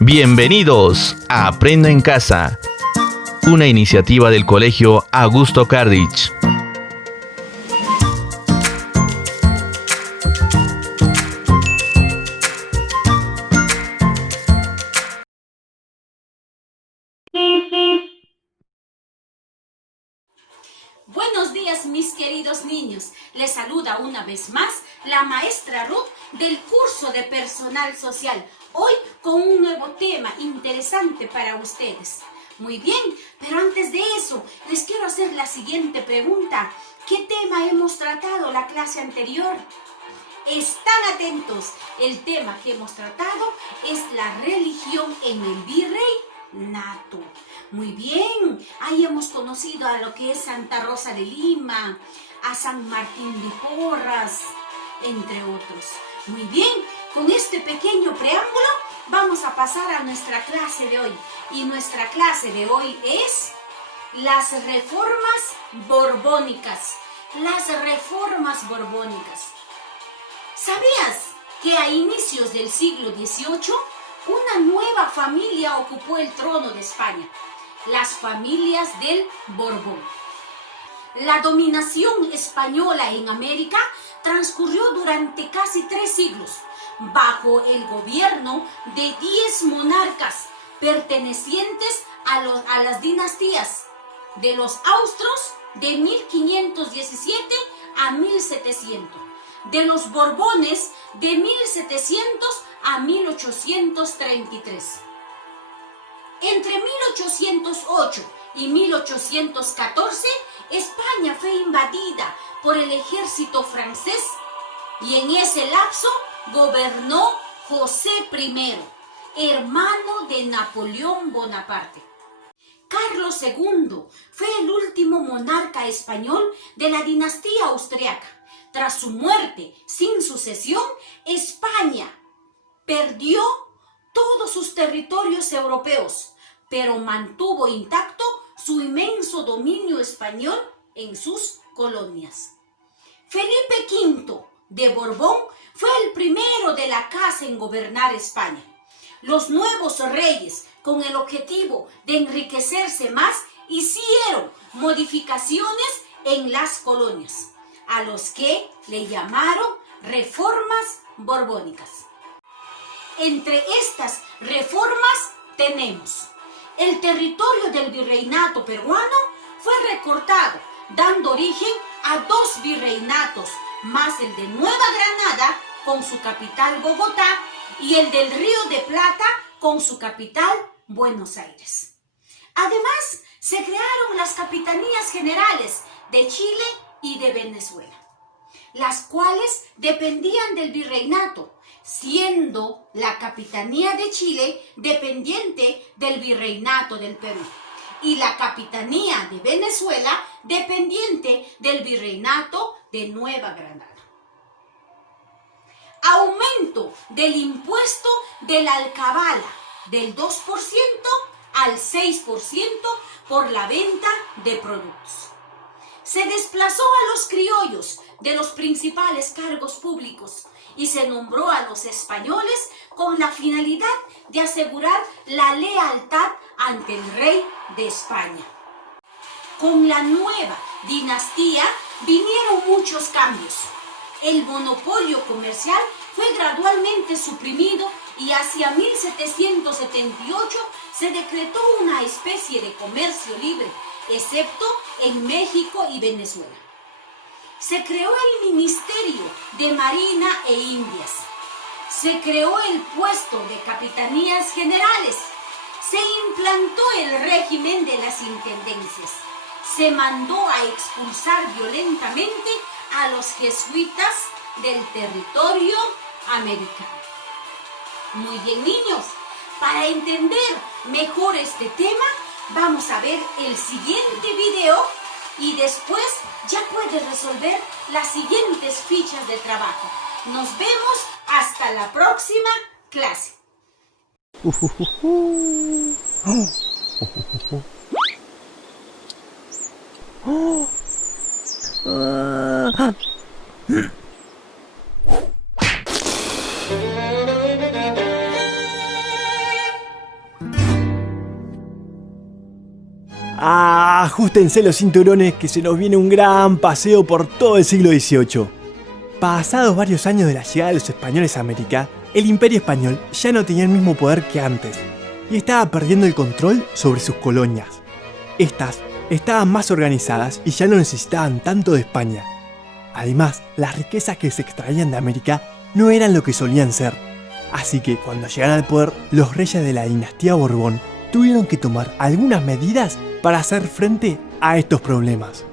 Bienvenidos a Aprendo en Casa, una iniciativa del Colegio Augusto Cardich. Buenos días, mis queridos niños. Les saluda una vez más la maestra Ruth del curso de Personal Social. Hoy con un nuevo tema interesante para ustedes. Muy bien, pero antes de eso, les quiero hacer la siguiente pregunta. ¿Qué tema hemos tratado la clase anterior? Están atentos. El tema que hemos tratado es la religión en el virreinato. Muy bien, ahí hemos conocido a lo que es Santa Rosa de Lima, a San Martín de Porras, entre otros. Muy bien, con este pequeño preámbulo vamos a pasar a nuestra clase de hoy. Y nuestra clase de hoy es las reformas borbónicas. Las reformas borbónicas. ¿Sabías que a inicios del siglo XVIII una nueva familia ocupó el trono de España? Las familias del Borbón. La dominación española en América transcurrió durante casi 3 siglos, bajo el gobierno de 10 monarcas pertenecientes a las dinastías de los Austros de 1517 a 1700, de los Borbones de 1700 a 1833. Entre 1808 y 1814, España fue invadida por el ejército francés y en ese lapso gobernó José I, hermano de Napoleón Bonaparte. Carlos II fue el último monarca español de la dinastía austriaca. Tras su muerte sin sucesión, España perdió todos sus territorios europeos, pero mantuvo intacto su inmenso dominio español en sus colonias. Felipe V de Borbón fue el primero de la casa en gobernar España. Los nuevos reyes, con el objetivo de enriquecerse más, hicieron modificaciones en las colonias, a los que le llamaron reformas borbónicas. Entre estas reformas tenemos: el territorio del virreinato peruano fue recortado, dando origen a 2 virreinatos, más el de Nueva Granada con su capital Bogotá y el del Río de Plata con su capital Buenos Aires. Además, se crearon las capitanías generales de Chile y de Venezuela, las cuales dependían del virreinato, siendo la capitanía de Chile dependiente del virreinato del Perú y la capitanía de Venezuela dependiente del virreinato de Nueva Granada. Aumento del impuesto de la alcabala del 2% al 6% por la venta de productos. Se desplazó a los criollos de los principales cargos públicos y se nombró a los españoles con la finalidad de asegurar la lealtad ante el rey de España. Con la nueva dinastía vinieron muchos cambios. El monopolio comercial fue gradualmente suprimido y hacia 1778 se decretó una especie de comercio libre, excepto en México y Venezuela. Se creó el Ministerio de Marina e Indias. Se creó el puesto de capitanías generales. Se implantó el régimen de las intendencias. Se mandó a expulsar violentamente a los jesuitas del territorio americano. Muy bien, niños, para entender mejor este tema, vamos a ver el siguiente video y después ya puedes resolver las siguientes fichas de trabajo. Nos vemos hasta la próxima clase. Ajustense los cinturones que se nos viene un gran paseo por todo el siglo XVIII. Pasados varios años de la llegada de los españoles a América, el Imperio Español ya no tenía el mismo poder que antes y estaba perdiendo el control sobre sus colonias. Estas estaban más organizadas y ya no necesitaban tanto de España. Además, las riquezas que se extraían de América no eran lo que solían ser. Así que cuando llegaron al poder, los reyes de la dinastía Borbón tuvieron que tomar algunas medidas para hacer frente a estos problemas.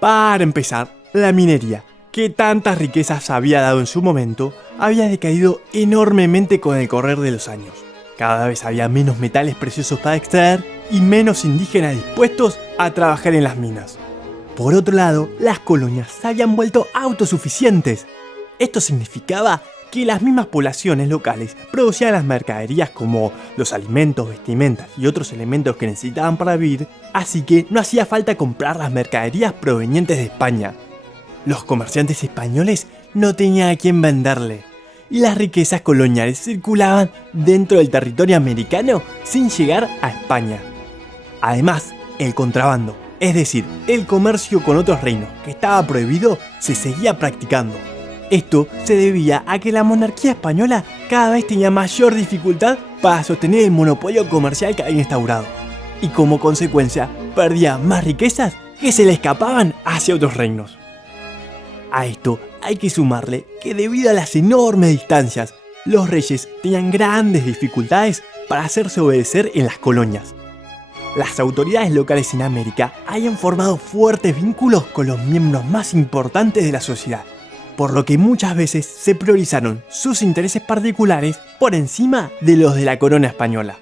Para empezar, la minería, que tantas riquezas había dado en su momento, había decaído enormemente con el correr de los años. Cada vez había menos metales preciosos para extraer y menos indígenas dispuestos a trabajar en las minas. Por otro lado, las colonias se habían vuelto autosuficientes. Esto significaba que las mismas poblaciones locales producían las mercaderías como los alimentos, vestimentas y otros elementos que necesitaban para vivir, así que no hacía falta comprar las mercaderías provenientes de España. Los comerciantes españoles no tenían a quién venderle, y las riquezas coloniales circulaban dentro del territorio americano sin llegar a España. Además, el contrabando, es decir, el comercio con otros reinos que estaba prohibido, se seguía practicando. Esto se debía a que la monarquía española cada vez tenía mayor dificultad para sostener el monopolio comercial que había instaurado, y como consecuencia perdía más riquezas que se le escapaban hacia otros reinos. A esto hay que sumarle que debido a las enormes distancias, los reyes tenían grandes dificultades para hacerse obedecer en las colonias. Las autoridades locales en América habían formado fuertes vínculos con los miembros más importantes de la sociedad, por lo que muchas veces se priorizaron sus intereses particulares por encima de los de la corona española.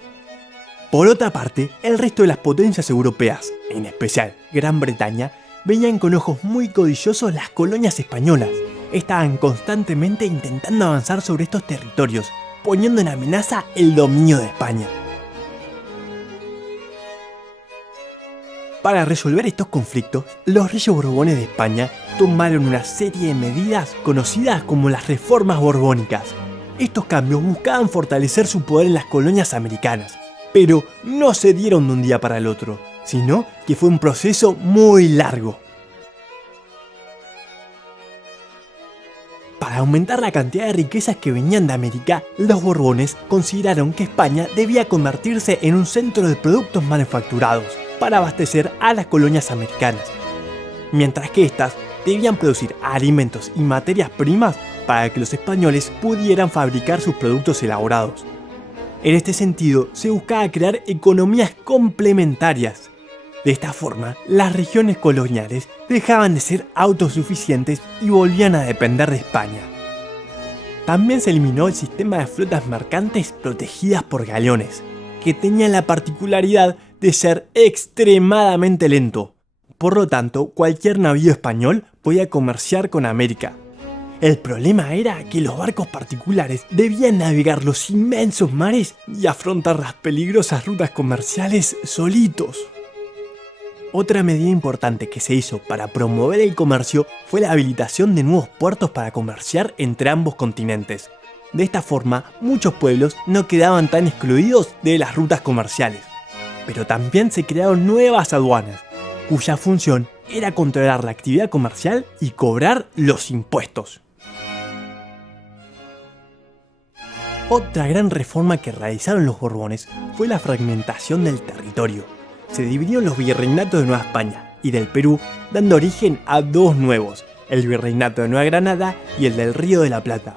Por otra parte, el resto de las potencias europeas, en especial Gran Bretaña, veían con ojos muy codiciosos las colonias españolas. Estaban constantemente intentando avanzar sobre estos territorios, poniendo en amenaza el dominio de España. Para resolver estos conflictos, los reyes borbones de España tomaron una serie de medidas conocidas como las reformas borbónicas. Estos cambios buscaban fortalecer su poder en las colonias americanas, pero no se dieron de un día para el otro, sino que fue un proceso muy largo. Para aumentar la cantidad de riquezas que venían de América, los Borbones consideraron que España debía convertirse en un centro de productos manufacturados para abastecer a las colonias americanas, mientras que éstas debían producir alimentos y materias primas para que los españoles pudieran fabricar sus productos elaborados. En este sentido, se buscaba crear economías complementarias. De esta forma, las regiones coloniales dejaban de ser autosuficientes y volvían a depender de España. También se eliminó el sistema de flotas mercantes protegidas por galeones, que tenían la particularidad de ser extremadamente lento. Por lo tanto, cualquier navío español podía comerciar con América. El problema era que los barcos particulares debían navegar los inmensos mares y afrontar las peligrosas rutas comerciales solitos. Otra medida importante que se hizo para promover el comercio fue la habilitación de nuevos puertos para comerciar entre ambos continentes. De esta forma, muchos pueblos no quedaban tan excluidos de las rutas comerciales. Pero también se crearon nuevas aduanas, cuya función era controlar la actividad comercial y cobrar los impuestos. Otra gran reforma que realizaron los Borbones fue la fragmentación del territorio. Se dividieron los virreinatos de Nueva España y del Perú, dando origen a dos nuevos, el virreinato de Nueva Granada y el del Río de la Plata.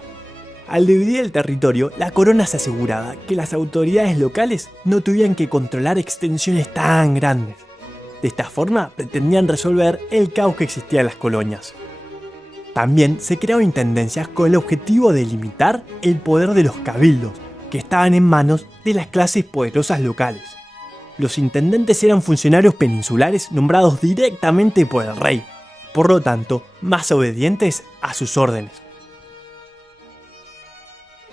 Al dividir el territorio, la corona se aseguraba que las autoridades locales no tuvieran que controlar extensiones tan grandes. De esta forma pretendían resolver el caos que existía en las colonias. También se crearon intendencias con el objetivo de limitar el poder de los cabildos, que estaban en manos de las clases poderosas locales. Los intendentes eran funcionarios peninsulares nombrados directamente por el rey, por lo tanto, más obedientes a sus órdenes.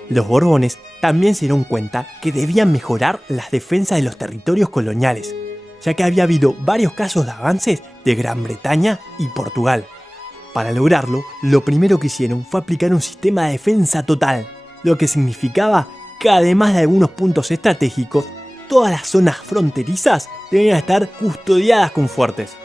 Los Borbones también se dieron cuenta que debían mejorar las defensas de los territorios coloniales, ya que había habido varios casos de avances de Gran Bretaña y Portugal. Para lograrlo, lo primero que hicieron fue aplicar un sistema de defensa total, lo que significaba que además de algunos puntos estratégicos, todas las zonas fronterizas debían estar custodiadas con fuertes.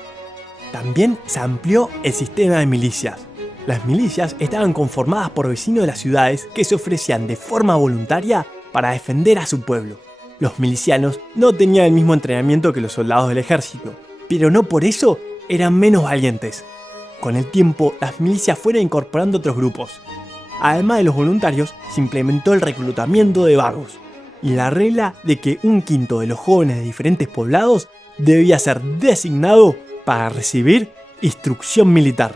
También se amplió el sistema de milicias. Las milicias estaban conformadas por vecinos de las ciudades que se ofrecían de forma voluntaria para defender a su pueblo. Los milicianos no tenían el mismo entrenamiento que los soldados del ejército, pero no por eso eran menos valientes. Con el tiempo, las milicias fueron incorporando otros grupos. Además de los voluntarios, se implementó el reclutamiento de vagos y la regla de que 1/5 de los jóvenes de diferentes poblados debía ser designado para recibir instrucción militar.